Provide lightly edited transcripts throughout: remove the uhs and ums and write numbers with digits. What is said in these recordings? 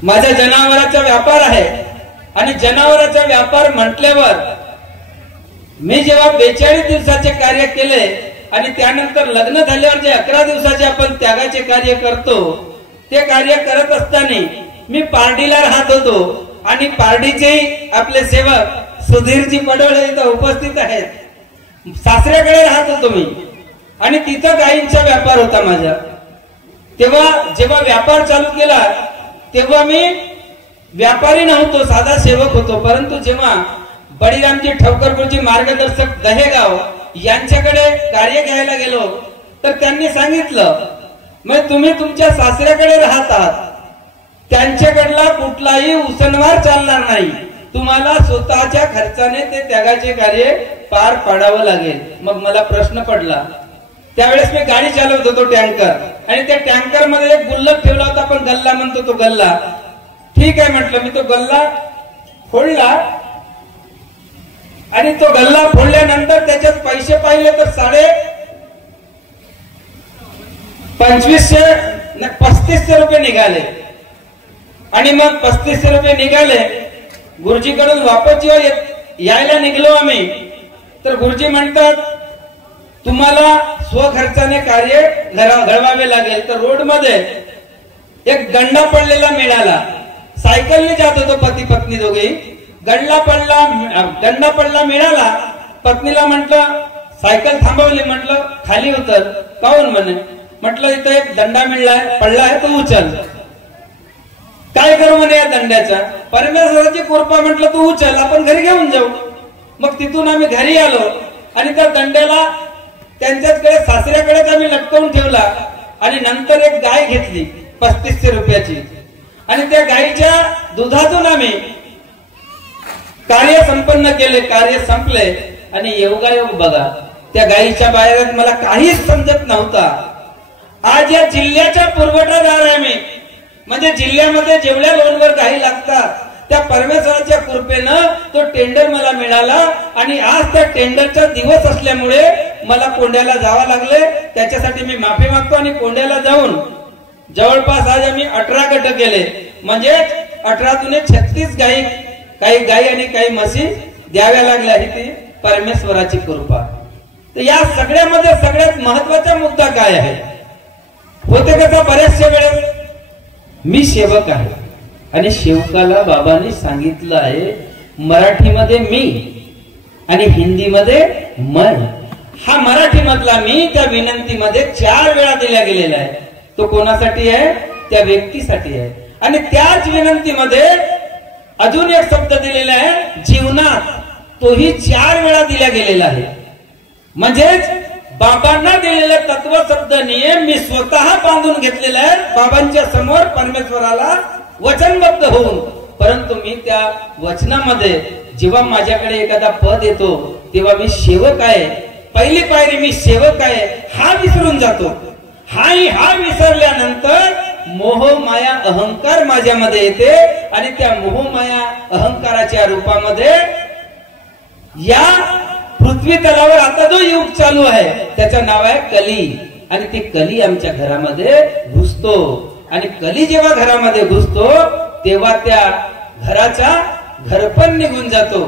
माझा जनावरांचा व्यापार आहे आणि जनावरांचा व्यापार म्हटल्यावर मी जेव्हा 42 दिवसाचे कार्य केले आणि त्यानंतर लग्न झाल्यावर जे 11 दिवसाचे आपण त्यागाचे कार्य करतो ते कार्य करत असताना मी पारडीला राहत होतो आणि पारडीचे आपले सेवक सुधीरजी पडोळे इथं उपस्थित आहेत। सासऱ्याकडे राहत होतो मी आणि तिथं गायींचा व्यापार होता माझा। तेव्हा जेव्हा व्यापार चालू केला तेव्हा मी व्यापारी नव्हतो, साधा सेवक होतो। परंतु जेव्हा बळीरामजी ठवकर गुरुजी मार्गदर्शक दहेगाव यांच्याकडे कार्य घ्यायला गेलो तर त्यांनी सांगितलं मग तुम्ही तुमच्या सासऱ्याकडे राहतात, त्यांच्याकडला कुठलाही उसनवार चालणार नाही, तुम्हाला स्वतःच्या खर्चाने ते त्यागाचे कार्य पार पाडावं लागेल। मग मला प्रश्न पडला, त्यावेळेस मी गाडी चालवत होतो टँकर आणि त्या टँकर मध्ये एक गुल्लक ठेवला होता, आपण गल्ला म्हणतो तो गल्ला। ठीक आहे म्हटलं, मी तो गल्ला फोडला आणि तो गल्ला फोडल्यानंतर त्याच्यात पैसे पाहिले तर 3500 रुपये निघाले आणि मग 3500 रुपये निघाले। गुरुजीकडून वापस जेव्हा यायला निघलो आम्ही तर गुरुजी म्हणतात तुम्हाला स्वखर्चाने कार्य घडवावे लागेल। तर रोड मध्ये एक गंडा पडलेला मिळाला, सायकलने जात होतो पती पत्नी दोघे। गंडा पडला मिळाला, पत्नीला म्हटलं सायकल थांबवली, म्हटलं खाली उतर, काहून म्हणे, म्हटलं इथं एक दंडा पडला आहे तो उचल। काय करू म्हणे या दंड्याचा, परमेश्वराची कृपा, म्हटलं तू उचल, आपण घरी घेऊन जाऊ। मग तिथून आम्ही घरी आलो आणि त्या दंड्याला त्यांच्याकडे सासऱ्याकडेच आम्ही लटकवून ठेवला आणि नंतर एक गाय घेतली 3500 रुपयाची आणि त्या गायीच्या दुधातून आम्ही कार्य संपन्न केले। कार्य संपले आणि योगायोग बघा, त्या गायीच्या बाहेर मला काहीच समजत नव्हता। आज या जिल्ह्याचा पुरवठादार आहे मी, म्हणजे जिल्ह्यामध्ये जेवढ्या लोनवर गायी लागतात त्या परमेश्वराच्या कृपेनं तो टेंडर मला मिळाला आणि आज त्या टेंडरचा दिवस असल्यामुळे मला कोंड्याला जावं लागले। त्याच्यासाठी मी माफी मागतो आणि कोंड्याला जाऊन जवळपास आज आम्ही 18 गट केले, म्हणजे 18 36 गायी, काही गायी आणि काही म्हशी द्याव्या लागल्या। ही ती परमेश्वराची कृपा। तर या सगळ्यामध्ये सगळ्यात महत्वाचा मुद्दा काय आहे, होते कसा बऱ्याचशा वेळेस मी सेवक आहे आणि सेवकाला बाबांनी सांगितलं आहे मराठीमध्ये मी आणि हिंदीमध्ये मन। हा मराठी मधला मी त्या विनंतीमध्ये 4 वेळा दिला गेलेला आहे। तो कोणासाठी आहे, त्या व्यक्तीसाठी आहे। आणि त्याच विनंतीमध्ये अजून एक शब्द दिलेला आहे जीवनात, तोही 4 वेळा दिला गेलेला आहे। म्हणजेच बाबांना दिलेले तत्व शब्द नियम मी स्वतः बांधून घेतलेला आहे बाबांच्या समोर परमेश्वराला वचनबद्ध होऊन। परंतु मी त्या वचनामध्ये जेव्हा माझ्याकडे एखादा पद येतो तेव्हा मी सेवक आहे, पहिली पायरी मी सेवक आहे हा विसरून जातो। हा विसरल्यानंतर मोह माया अहंकार माझ्यामध्ये येते आणि त्या मोह माया अहंकाराच्या रूपामध्ये या पृथ्वी तलावर आता जो युग चालू आहे त्याचं नाव आहे कली। आणि ती कली आमच्या घरामध्ये घुसतो आणि कली जेव्हा घरामध्ये घुसतो तेव्हा त्या घराचा घरपण निघून जातो।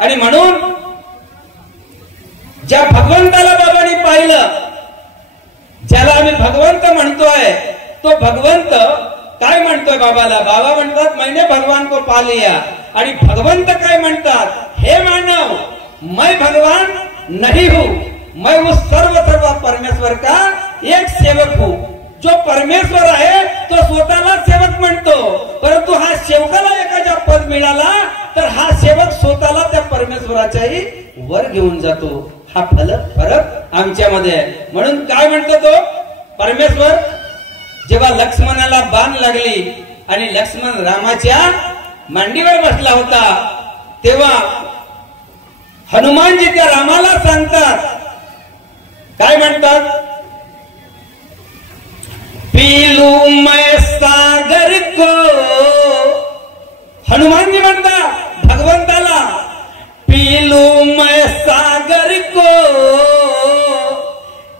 आणि म्हणून ज्या भगवंताला बाबांनी पाहिलं, ज्याला आम्ही भगवंत म्हणतोय, तो भगवंत काय म्हणतोय बाबाला, बाबा म्हणतात मैंने भगवान को पा लिया। आणि भगवंत काय म्हणतात, हे मानव मैं भगवान नहीं हूं, मैं उस सर्व परमेश्वर का एक सेवक हूं। जो परमेश्वर आहे तो स्वतःला सेवक म्हणतो, परंतु हा सेवकाला एखादा पद मिळाला तर हा सेवक स्वतःला त्या परमेश्वराच्याही वर घेऊन जातो। हा फरक आमच्यामध्ये आहे। म्हणून काय म्हणतो तो परमेश्वर, जेव्हा लक्ष्मणाला बाण लागली आणि लक्ष्मण रामाच्या मांडीवर बसला होता तेव्हा हनुमानजी त्या रामाला सांगतात, काय म्हणतात, पीलू मैं सागर को, हनुमानजी म्हणतात भगवंताला, पीलू मैं सागर को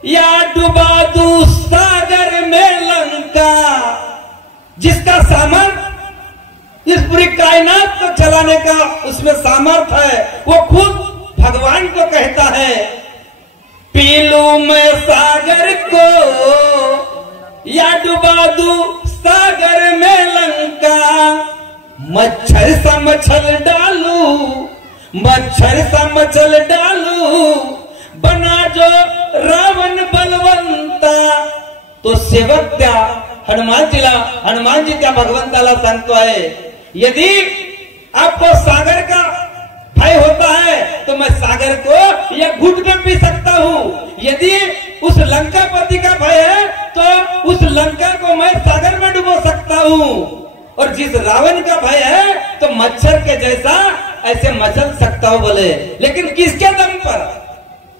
या डुबा दूं सागर में लंका। जिसका सामान कायनात को चलाने का उसमें सामर्थ्य है। वो खुद भगवान को कहता है, पी लूं मैं सागर को या डुबा दूं सागर में लंका, मच्छर सा मच्छर डालू, मच्छर सा मच्छर डालू, बना जो रावण बलवंता। तो सेवक त्या हनुमान जी त्या भगवंताला सांगतो आहे, यदि आपको सागर का भय होता है तो मैं सागर को या घुट में पी सकता हूँ। यदि उस लंकापति का भय है तो उस लंका को मैं सागर में डुबो सकता हूँ, और जिस रावण का भय है तो मच्छर के जैसा ऐसे मचल सकता हूँ बोले। लेकिन किसके दम पर?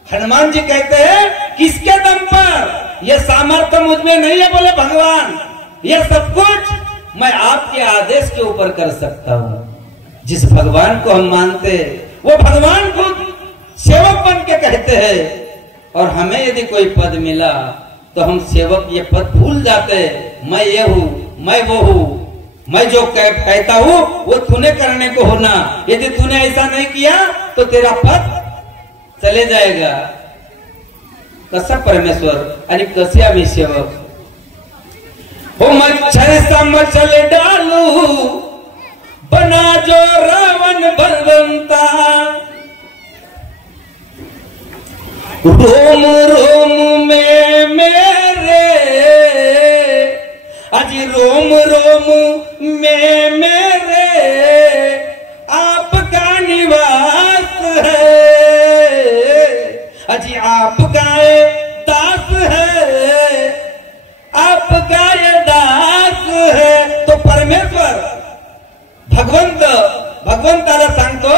हनुमान जी कहते हैं किसके दम पर? यह सामर्थ्य मुझ में नहीं है बोले भगवान, यह सब कुछ मैं आपके आदेश के ऊपर कर सकता हूँ। जिस भगवान को हम मानते वो भगवान खुद सेवक बन के कहते हैं, और हमें यदि कोई पद मिला तो हम सेवक ये पद भूल जाते, मैं ये हूँ, मैं वो हूँ, मैं जो कहता हूँ वो तूने करने को होना, यदि तूने ऐसा नहीं किया तो तेरा पद चले जाएगा। कसा परमेश्वर आणि कसे आम्ही सेवक? हो मच्छर सा मचल डालू, बना जो रावण बलवंता, रोम रोम में मेरे, अजी रोम रोम में मेरे आपका निवास है, अजी आपका दास है, आपका ये दास है। तो परमेश्वर भगवंताला सांगतो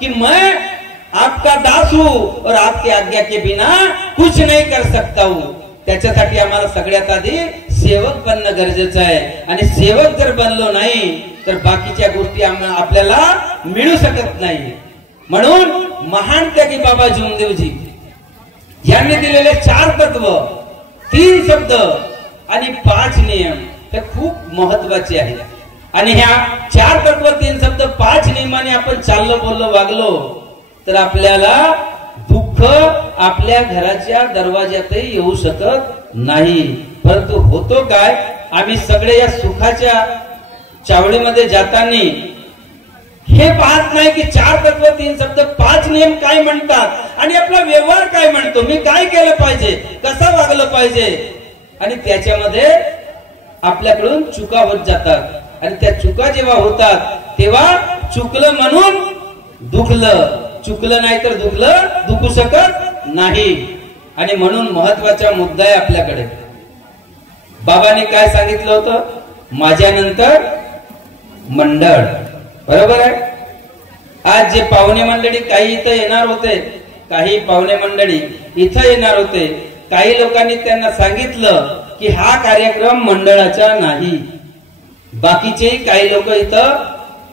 कि मैं आपका दास हूं और आपकी आज्ञा के बिना कुछ नहीं कर सकता हूं। त्याच्यासाठी आम्हाला सगळ्यात आधी सेवक बनणं गरजेचं आहे, आणि सेवक जर बनलो नाही तर बाकीच्या गोष्टी आपल्याला मिळू शकत नाही। म्हणून महान त्यागी बाबा जुमदेवजी यांनी दिलेले 4 तत्व, 3 शब्द आणि 5 नियम हे खूप महत्वाचे आहेत। आणि ह्या 4 तत्व, 3 शब्द, 5 नियमाने आपण चाललो, बोललो, वागलो तर आपल्याला दुःख आपल्या घराच्या दरवाज्यातही येऊ शकत नाही। परंतु होतो काय, आम्ही सगळे या सुखाच्या चावडीमध्ये जाताना हे पाहत नाही की 4 तत्व, 3 शब्द, 5 नियम काय म्हणतात आणि आपला व्यवहार काय म्हणतो, मी काय केलं पाहिजे, कसं वागलं पाहिजे, आणि त्याच्यामध्ये आपल्याकडून चुका होत जातात। आणि त्या चुका जेव्हा होतात तेव्हा चुकलं म्हणून दुखलं, चुकलं नाही तर दुखू शकत नाही। आणि म्हणून महत्वाचा मुद्दा आहे आपल्याकडे। बाबांनी काय सांगितलं होतं, माझ्यानंतर मंडळ, बरोबर आहे। आज जे पाहुणे मंडळी काही इथं येणार होते, काही पाहुणे मंडळी इथं येणार होते, काही लोकांनी त्यांना सांगितलं की हा कार्यक्रम मंडळाचा नाही, बाकीचे काही लोक इथं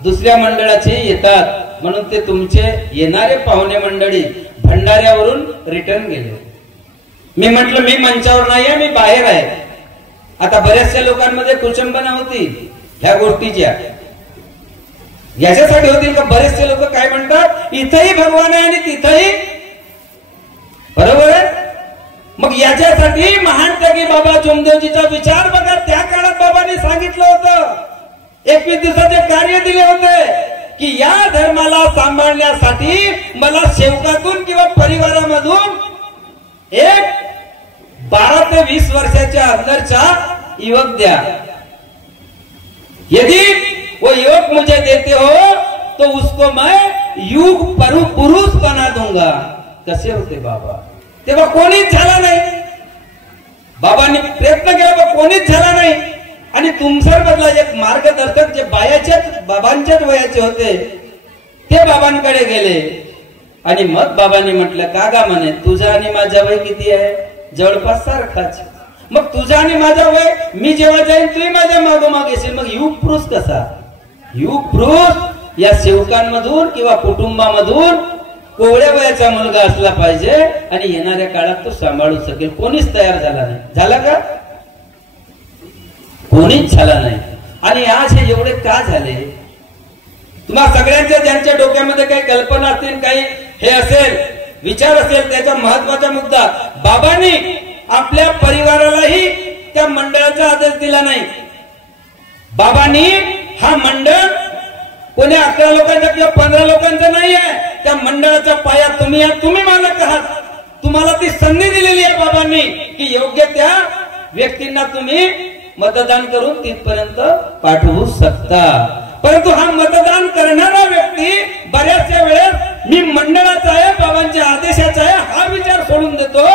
दुसऱ्या मंडळाचे येतात, म्हणून ते तुमचे येणारे पाहुणे मंडळी भंडाऱ्यावरून रिटर्न गेले। मी म्हटलं मी मंचावर नाही आहे, मी बाहेर आहे। आता बऱ्याचशा लोकांमध्ये कुचंबना होती ह्या गोष्टीच्या, याच्यासाठी होतील का बरेचसे लोक काय म्हणतात इथंही भगवान आहे आणि तिथंही, बरोबर आहे। मग याच्यासाठी महान त्यागी बाबा जुमदेवजीचा विचार बघा, त्या काळात बाबांनी सांगितलं होतं, 21 दिवसाचे कार्य दिले होते की या धर्माला सांभाळण्यासाठी मला सेवकातून किंवा परिवारामधून एक 12 ते 20 वर्षाच्या अंदरचा युवक द्या। यदि वो युवक मुझे देते हो तो उसको मैं युग पुरुष बना दूंगा। कसे होते बाबा? तेव्हा कोणीच झाला नाही, बाबांनी प्रयत्न केला पण कोणीच झाला नाही। आणि तुमसर बदला एक मार्गदर्शक जे बाबांच्याच वयाचे होते ते बाबांकडे गेले, आणि मग बाबांनी म्हटलं कागा म्हणे तुझा आणि माझा वय किती आहे, जवळपास सारखाच, मग तुझा आणि माझा वय, मी जेव्हा जाईन तूही माझ्या मागोमाग येशील, मग युग पुरुष कसा? युग पुरुष या सेवकांमधून किंवा कुटुंबामधून कोवळ्या वयाचा मुलगा असला पाहिजे आणि येणाऱ्या काळात तो सांभाळू शकेल। कोणीच तयार झाला नाही, झाला का? कोणीच झाला नाही। आणि आज हे एवढे का झाले? तुम्हा सगळ्यांच्या ज्यांच्या डोक्यामध्ये काही कल्पना असतील, काही हे असेल, विचार असेल, त्याचा महत्वाचा मुद्दा, बाबांनी आपल्या परिवारालाही त्या मंडळाचा आदेश दिला नाही. बाबांनी हा मंडळ कोणी 11 लोकांचा किंवा 15 लोकांचा नाही आहे. त्या मंडळाचा पाया तुम्ही आहात, तुम्ही मालक आहात. तुम्हाला ती संधी दिलेली आहे बाबांनी की योग्य त्या व्यक्तींना तुम्ही मतदान करून तिथपर्यंत पाठवू शकता. परंतु हा मतदान करणारा व्यक्ती बऱ्याचशा वेळेस मी मंडळाचा आहे, बाबांच्या आदेशाचा आहे हा विचार सोडून देतो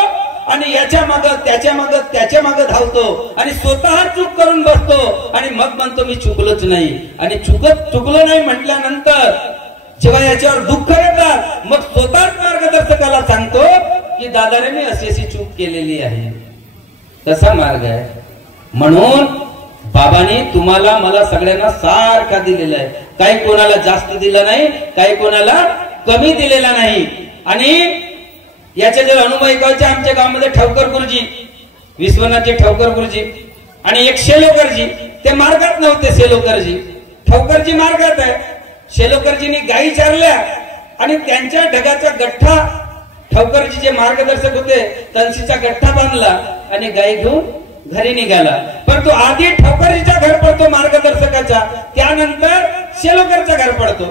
आणि याच्या मागं त्याच्या मागं धावतो आणि स्वतः चूक करून बसतो आणि मग म्हणतो मी चुकलोच नाही. आणि चुकलो नाही म्हटल्यानंतर जेव्हा याच्यावर दुःख येतात मग स्वतःच मार्गदर्शकाला सांगतो की दादाने मी अशी चूक केलेली आहे. तसा मार्ग आहे. म्हणून बाबांनी तुम्हाला मला सगळ्यांना सारखा दिलेला आहे. काही कोणाला जास्त दिलं नाही, काही कोणाला कमी दिलेला नाही. आणि याचे जर अनुभव ऐकायचे, आमच्या गावामध्ये ठवकर गुरुजी, विश्वनाथजी ठवकर गुरुजी आणि एक शेलोकरजी, ते मार्गात नव्हते. शेलोकरजी, ठवकरजी मार्गात आहे. शेलोकरजींनी गायी चारल्या आणि त्यांच्या ढगाचा गठ्ठा, ठवकरजी जे मार्गदर्शक होते, तलसीचा गठ्ठा बांधला आणि गायी घेऊन घरी निघाला. परंतु आधी ठवकरजीचा घर पडतो मार्गदर्शकाचा, त्यानंतर शेलोकरचा घर पडतो.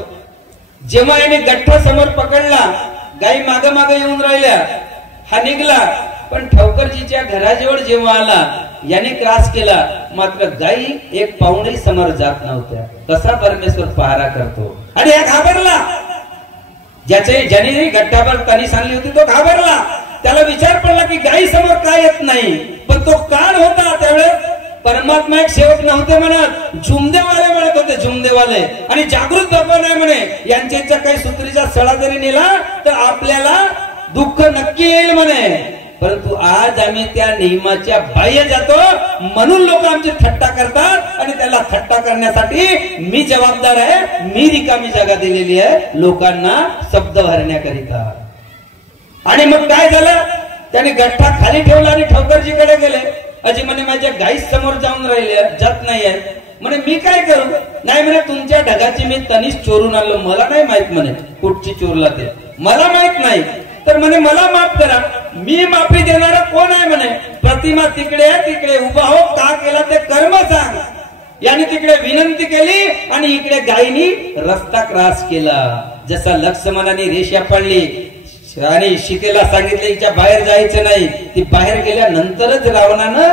जेव्हा याने गठ्ठा समोर पकडला, गायी माग येऊन राहिल्या, हा निघला. पण ठवकरजीच्या घराजवळ जेव्हा आला, याने क्रॉस केला, मात्र गायी एक पाऊणही समोर जात नव्हत्या. कसा परमेश्वर पहारा करतो. आणि हा घाबरला. ज्याने गठ्ठाभर तणी सांगली होती तो घाबरला. त्याला विचार पडला की गायी समोर काय येत नाही. पण तो काळ होता त्यावेळेस परमात्मा एक सेवक नव्हते म्हणत, झुमदेवाले म्हणत होते, झुमदेवाले. आणि जागृत बाबा नाही म्हणे, यांच्या काही सुत्रीचा सळा जरी नेला तर आपल्याला दुःख नक्की येईल म्हणे. परंतु आज आम्ही त्या नियमाच्या बाह्य जातो म्हणून लोक आमची थट्टा करतात आणि त्याला थट्टा करण्यासाठी मी जबाबदार आहे. मी रिकामी जागा दिलेली आहे लोकांना शब्द भरण्याकरिता. आणि मग काय झालं, त्याने गठ्ठा खाली ठेवला आणि ठवकरजीकडे गेले. अजी म्हणे माझ्या गाई समोर जाऊन राहिले, जात नाही आहे म्हणे. मी काय करू. नाही म्हणे, तुमच्या ढगाची मी तनीच चोरून आणलो. मला नाही माहित म्हणे कुठची चोरला ते, मला माहित नाही. तर म्हणे मला माफ करा. मी माफी देणारा कोण आहे म्हणे. प्रतिमा तिकडे उभा हो, का केला ते कर्म सांग. याने तिकडे विनंती केली आणि इकडे गायीनी रस्ता क्रॉस केला. जसा लक्ष्मणाने रेषा पडली आणि सीतेला सांगितलं हिच्या बाहेर जायचं नाही, ती बाहेर गेल्यानंतरच रावणानं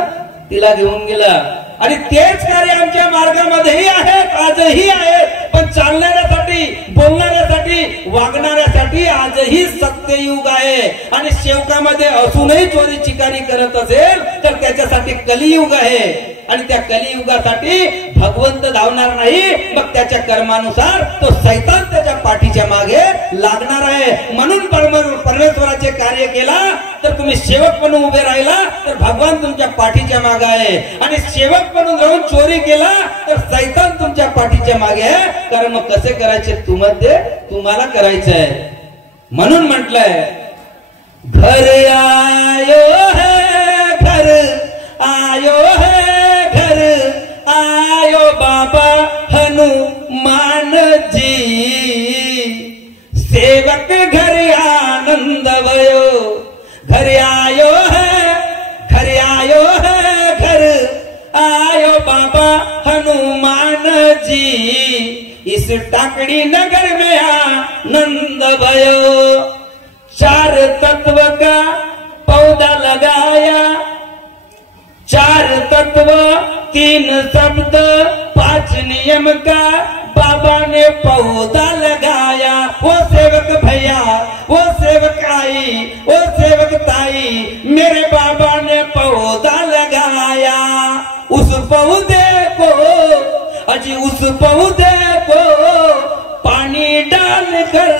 तिला घेऊन गेला. आणि तेच कार्य आमच्या मार्गामध्येही आहेत, आजही आहेत. पण चालणाऱ्यासाठी, बोलणाऱ्यासाठी, वागणाऱ्यासाठी आजही सत्ययुग आहे. आणि सेवकामध्ये असूनही चोरी चिकारी करत असेल तर त्याच्यासाठी कलियुग आहे. आणि त्या कलियुगासाठी भगवंत धावणार नाही, मग त्याच्या कर्मानुसार तो सैतान त्याच्या पाठीच्या मागे लागणार आहे. म्हणून परमेश्वराचे कार्य केला तर तुम्ही सेवक म्हणून उभे राहिला तर भगवान तुमच्या पाठीच्या मागे आहे. आणि सेवक म्हणून राहून चोरी केला तर सैतान तुमच्या पाठीच्या मागे आहे. कारण मग कसे करायचे तुम्हाला करायचं आहे. म्हणून म्हटलंय घर आयो है, घर आयो है, घर आयो बाबा हनुमान जी. सेवक घर आनंद भयो, घर आयो है, घर आयो है, घर आयो बाबा हनुमान जी. इस टाकड़ी नगर में आनंद भयो. 4 तत्व का पौधा लगाया, 4 तत्व 3 शब्द 5 नियम का बाबा ने पौधा लगाया. वो सेवक भैया, वो सेवक आई, वो सेवक ताई, मेरे बाबा ने पौधा लगाया. उस पौधे को, अजी उस पौधे को पानी डालकर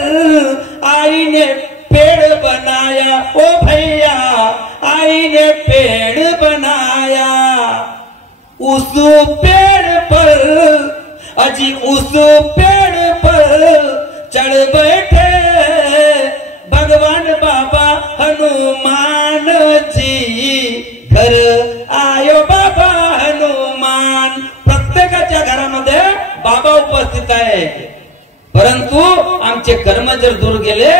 आई ने पेड़ बनाया. ओ भैया, आई ने पेड़ बनाया. उस पेड़ पर, अजी उस पेड़ पर चढ़ बैठे भगवान बाबा हनुमान जी. घर आयो बाबा हनुमान. प्रत्येकाच्या घरामध्ये बाबा उपस्थित आहे. परंतु आमचे कर्म जर दूर गेले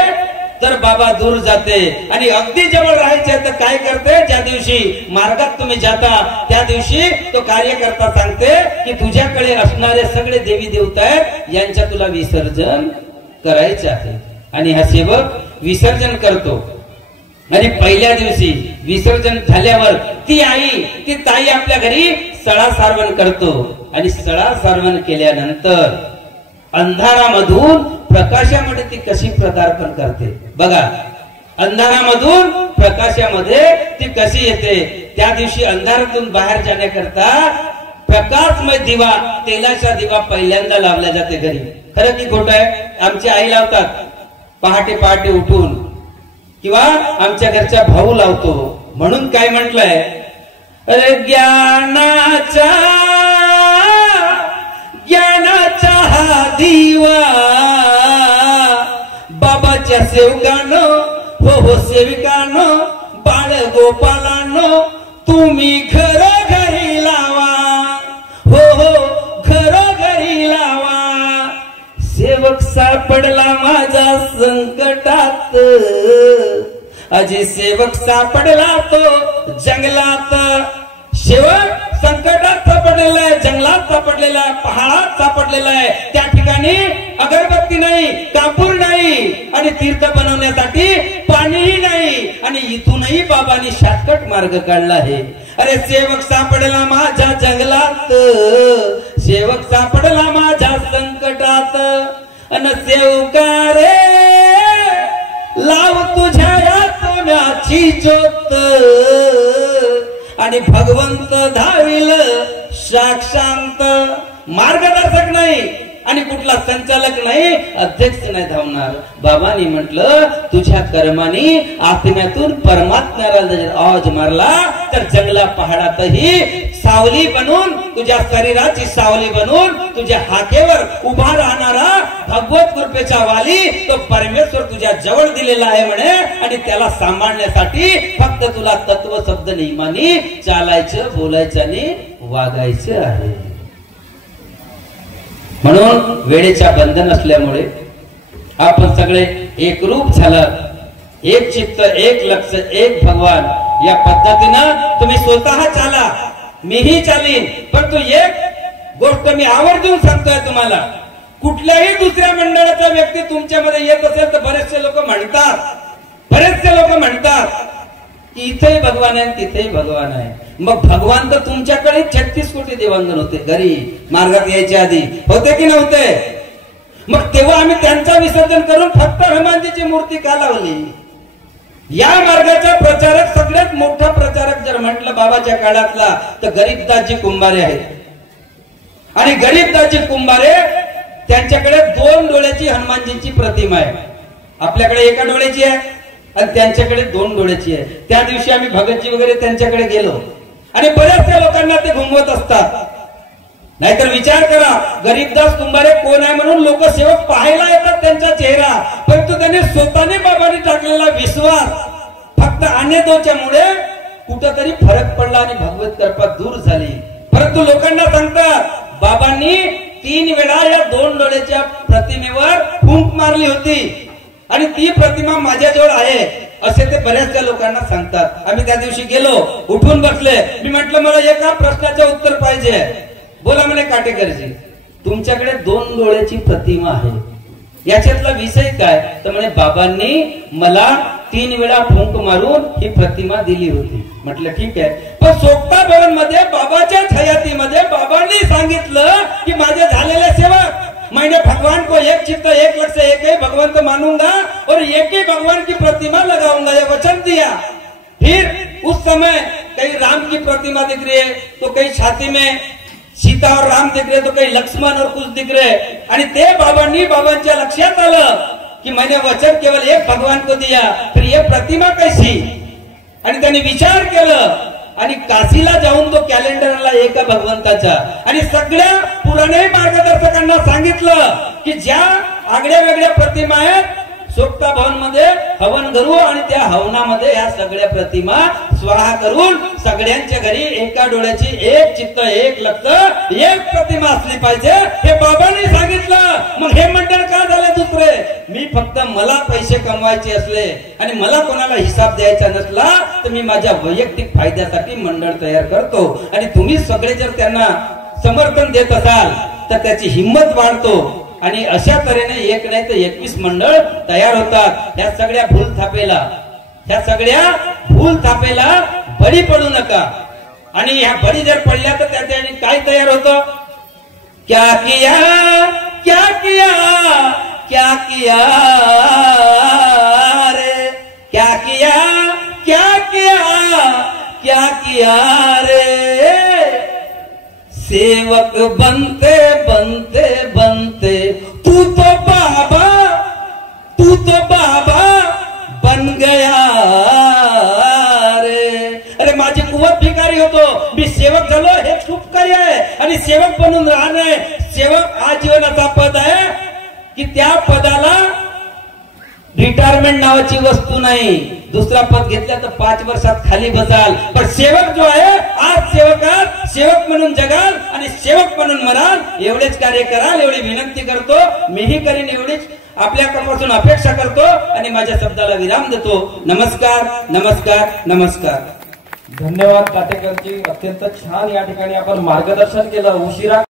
तर बाबा दूर जाते आणि अगदी जवळ राहायचे तर काय करते, ज्या दिवशी मार्गात तुम्ही जाता त्या दिवशी तो कार्यकर्ता सांगते की तुझ्याकडे असणारे सगळे देवी देवता आहेत यांच्या तुला विसर्जन करायचे आहे. आणि हा सेवक विसर्जन करतो आणि पहिल्या दिवशी विसर्जन झाल्यावर ती ताई आपल्या घरी सळा सारवण करतो आणि सळा सारवण केल्यानंतर अंधारामधून प्रकाशामध्ये ती कशी पदार्पण करते बघा. अंधारामधून प्रकाशामध्ये ती कशी येते. त्या दिवशी अंधारातून बाहेर जाण्याकरता प्रकाशमय दिवा, तेलाचा दिवा पहिल्यांदा लावला जाते घरी. खरं की खोटं आहे? आमची आई लावतात पहाटे पहाटे उठून, किंवा आमच्या घरचा भाऊ लावतो. म्हणून काय म्हटलंय, अरे ज्ञानाचा हा दिवा बाबाच्या सेवकानो, हो सेविकानो, बाळ गोपालानो तुम्ही घरोघरी लावा, हो घरोघरी लावा. सेवक सापडला माझ्या संकटात, अजी सेवक सापडला तो जंगलात. सेवक संकटात सापडलेला आहे, जंगलात सापडलेला आहे, पहाडात सापडलेला आहे. त्या ठिकाणी अगरबत्ती नाही, कापूर नाही आणि तीर्थ बनवण्यासाठी पाणीही नाही. आणि इथूनही बाबांनी शॉर्टकट मार्ग काढला आहे. अरे सेवक सापडला माझ्या जंगलात, सेवक सापडला माझ्या संकटात. अन सेवका रे लाव तुझ्या आत्म्याची ज्योत, आणि भगवंत धाविल साक्षांत. मार्गदर्शक नाही आणि कुठला संचालक नाही, अध्यक्ष नाही धावणार. बाबांनी म्हटलं तुझ्या कर्मानी आत्म्यातून परमात्म्याला जर आवाज मारला तर जंगला पहाडातही सावली बनून, तुझ्या शरीराची सावली बनून तुझ्या हाकेवर उभा राहणारा भगवत कृपेचा वाली तो परमेश्वर तुझ्या जवळ दिलेला आहे म्हणे. आणि त्याला सांभाळण्यासाठी फक्त तुला तत्व शब्द नियमाने चालायचं, बोलायचं आणि वागायचं आहे. म्हणून वेळेच्या बंधन असल्यामुळे आपण सगळे एकरूप झालं, एक चित्त, एक लक्ष, एक भगवान. या पद्धतीनं तुम्ही स्वतः चाला, मीही चालीन. परंतु एक गोष्ट मी आवर्जून सांगतोय तुम्हाला, कुठल्याही दुसऱ्या मंडळाचा व्यक्ती तुमच्यामध्ये येत असेल तर बरेचसे लोक म्हणतात की इथेही भगवान आहे तिथेही भगवान आहे. मग भगवान तर तुमच्याकडे 36 कोटी देवांगण होते घरी मार्गात यायच्या आधी, होते की नव्हते? मग तेव्हा आम्ही त्यांचा विसर्जन करून फक्त हनुमानजीची मूर्ती का लावली? या मार्गाचा प्रचारक, सगळ्यात मोठा प्रचारक जर म्हटलं बाबाच्या काळातला तर गरीबदासजी कुंभारे आहेत. आणि गरीबदासजी कुंभारे त्यांच्याकडे 2 डोळ्याची हनुमानजींची प्रतिमा आहे. आपल्याकडे एका डोळ्याची आहे आणि त्यांच्याकडे 2 डोळ्याची आहे. त्या दिवशी आम्ही भगतजी वगैरे त्यांच्याकडे गेलो आणि बऱ्याचशा लोकांना ते घुमवत असतात. नाहीतर विचार करा, गरीबदास कुंभारे कोण आहे म्हणून लोक सेवक पाहायला येतात त्यांचा चेहरा, परंतु त्यांनी स्वतःने बाबांनी टाकलेला विश्वास फक्त अन्यथोच्यामुळे कुठंतरी फरक पडला आणि भगवत कृपा दूर झाली. परंतु लोकांना सांगतात बाबांनी 3 वेळा या 2 डोळ्याच्या प्रतिमेवर फूंक मारली होती आणि ती प्रतिमा माझ्याजवळ आहे असे ते बऱ्याचशा लोकांना सांगतात. आम्ही त्या दिवशी गेलो, उठून बसले. मी म्हटलं मला एका प्रश्नाचे उत्तर पाहिजे. बोला म्हणे काटेकरजी, तुमच्याकडे 2 डोळ्याची प्रतिमा आहे, याच्यातला विषय काय? तर म्हणे बाबांनी मला 3 वेळा फूंक मारून ही प्रतिमा दिली होती. म्हटलं ठीक आहे, पण सोपता भवन मध्ये बाबाच्या हयातीमध्ये बाबांनी सांगितलं की माझे झालेले सेवक मैंने भगवान को एक चित्त, एक लक्ष्य, एक ही भगवंत मानूंगा और एक ही भगवान की प्रतिमा लगाऊंगा, ये वचन दिया. फिर उस समय कहीं राम की प्रतिमा दिख रही है तो कहीं छाती में सीता और राम दिख रहे तो कहीं लक्ष्मण और कुछ दिख रहे. आणि ते बाबांनी बाबांच्या लक्षात आलं की मैंने वचन केवल एक भगवान को दिया, फिर ये प्रतिमा कैसी? आणि त्यांनी विचार केलं आणि काशीला जाऊन तो कॅलेंडरला एका भगवंताचा आणि सगळ्या पुराणे मार्गदर्शकांना सांगितलं की ज्या आगळ्या वेगळ्या प्रतिमा आहेत सोपता भवन मध्ये हवन करू आणि त्या हवनामध्ये या सगळ्या प्रतिमा स्वाहा करून सगळ्यांच्या घरी एका डोळ्याची, एक चित्त, एक लक्ष, एक प्रतिमा असली पाहिजे हे बाबांनी सांगितलं. मग हे मंडळ का मी फक्त मला पैसे कमवायचे असले आणि मला कोणाला हिसाब द्यायचा नसला तर मी माझ्या वैयक्तिक फायद्यासाठी मंडळ तयार करतो आणि तुम्ही सगळे जर त्यांना समर्थन देत असाल तर त्याची हिंमत वाढतो आणि अशा तऱ्हेने एक नाही तर 21 मंडळ तयार होतात. ह्या सगळ्या भूल थापेला बळी पडू नका. आणि ह्या बळी जर पडल्या तर त्याने काय तयार होतं? क्या किया क्या किया क्या किया रे, क्या किया क्या किया क्या किया रे. सेवक बनते बनते बनते तू तो बाबा बन गया रे. अरे माझी कुवत भिकारी होतो, मी सेवक झालो हे खूप काही आहे आणि सेवक बनून राहणे. सेवक आजीवनाचा पद आहे की त्या पदाला रिटायरमेंट नावाची वस्तू नाही. दुसरा पद घेतला तर 5 वर्षात खाली बसाल, पण सेवक जो आहे आज सेवक म्हणून जगाल आणि सेवक म्हणून मराल. एवढेच कार्य कराल एवढी विनंती करतो. मीही करीन एवढीच आपल्यापासून अपेक्षा करतो आणि माझ्या शब्दाला विराम देतो. नमस्कार नमस्कार नमस्कार. धन्यवाद काटेकरजी. अत्यंत छान या ठिकाणी आपण मार्गदर्शन केलं. उशिरा